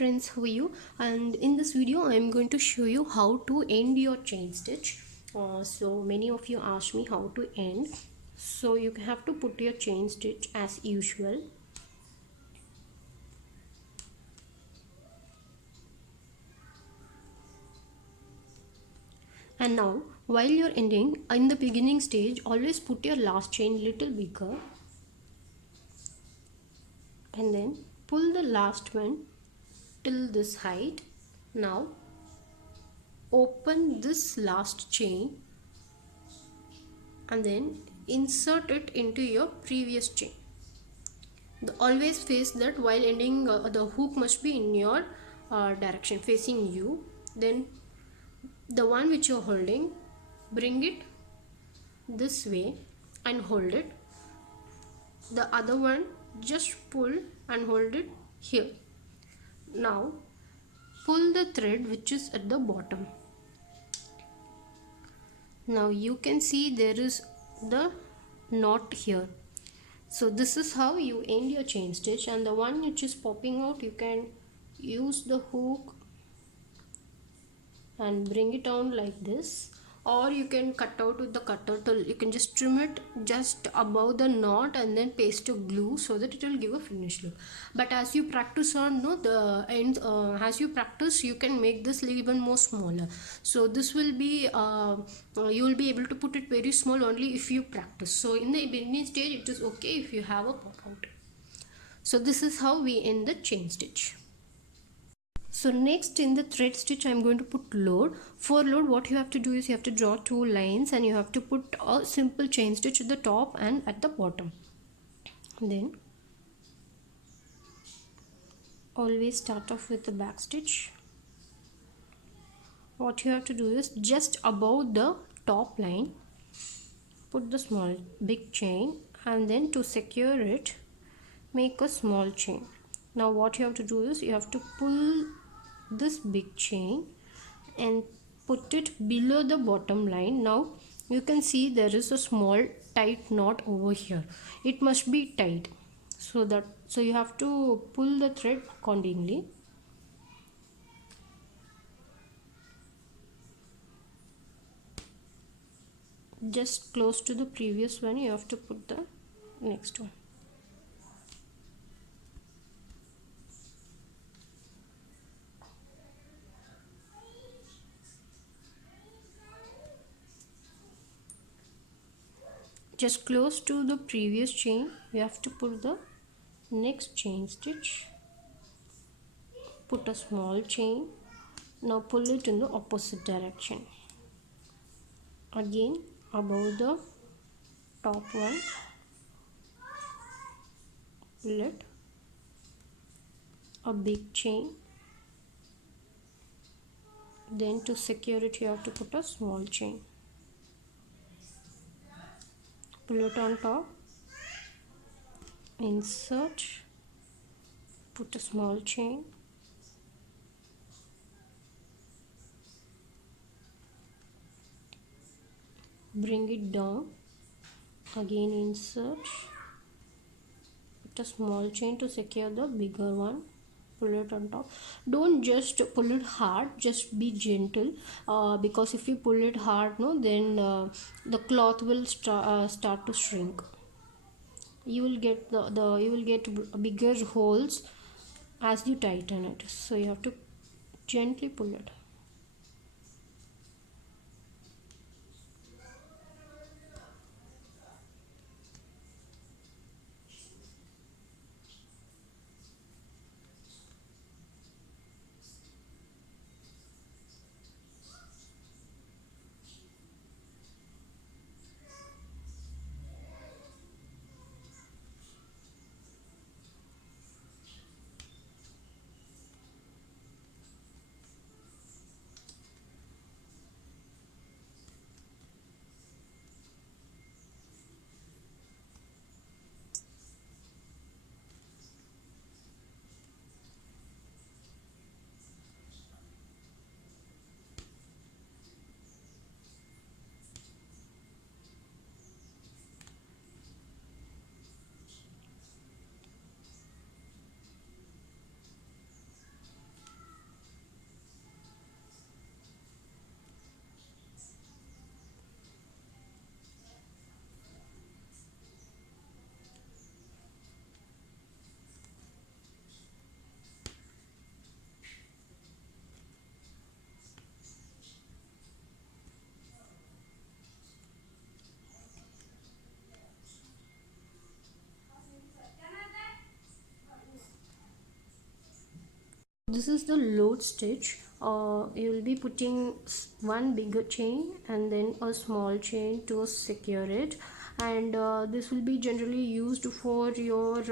friends, how are you? And in this video I am going to show you how to end your chain stitch. So many of you asked me how to end. So you have to put your chain stitch as usual. And now while you're ending, in the beginning stage, always put your last chain little bigger and then pull the last one till this height. Now open this last chain and then insert it into your previous chain. Always face that while ending, the hook must be in your direction, facing you. Then the one which you're holding, bring it this way and hold it. The other one, just pull and hold it here. Now pull the thread which is at the bottom. Now you can see there is the knot here. So this is how you end your chain stitch, and the one which is popping out, you can use the hook and bring it down like this, or you can cut out with the cutter tool. You can just trim it just above the knot and then paste a glue so that it will give a finished look. But as you practice on the ends, as you practice, you can make this even more smaller. So this will be you will be able to put it very small only if you practice. So in the beginning stage it is okay if you have a pop out. So this is how we end the chain stitch. So next in the thread stitch I am going to put load. For load, what you have to do is you have to draw two lines and you have to put a simple chain stitch at the top and at the bottom. Then always start off with the back stitch. What you have to do is just above the top line put the small big chain, and then to secure it make a small chain. Now what you have to do is you have to pull this big chain and put it below the bottom line. Now you can see there is a small tight knot over here. It must be tight, so you have to pull the thread accordingly. Just close to the previous one, you have to put the next one. Just close to the previous chain, you have to put the next chain stitch, put a small chain. Now pull it in the opposite direction. Again above the top one, pull it, a big chain. Then to secure it you have to put a small chain. Pull it on top, insert, put a small chain, bring it down, again insert, put a small chain to secure the bigger one, pull it on top. Don't just pull it hard, just be gentle, because if you pull it hard, then the cloth will start to shrink. You will get you will get bigger holes as you tighten it, so you have to gently pull it. This is the load stitch. You will be putting one bigger chain and then a small chain to secure it, and this will be generally used for your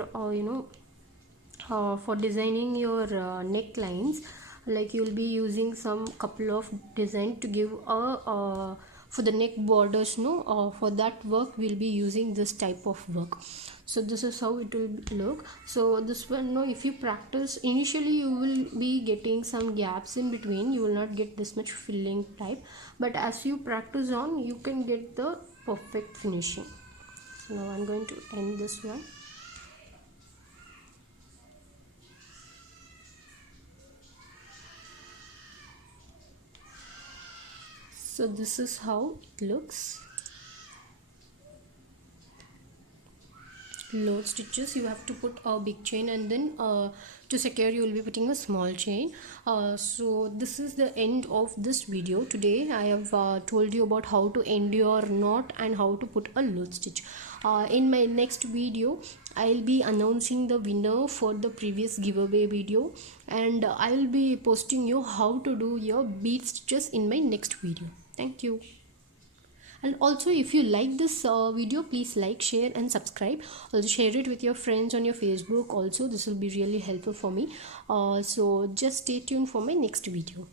for designing your necklines. Like you'll be using some couple of design to give a for the neck borders, no, for that work we'll be using this type of work. So this is how it will look. So this one, no, if you practice initially you will be getting some gaps in between, you will not get this much filling type, but as you practice on you can get the perfect finishing. Now I'm going to end this one. So this is how it looks. Load stitches, you have to put a big chain, and then to secure you will be putting a small chain. So this is the end of this video. Today I have told you about how to end your knot and how to put a load stitch. In my next video I'll be announcing the winner for the previous giveaway video, and I'll be posting you how to do your bead stitches in my next video. Thank you. And also, if you like this video, please like, share and subscribe. Also share it with your friends on your Facebook also. This will be really helpful for me. So just stay tuned for my next video.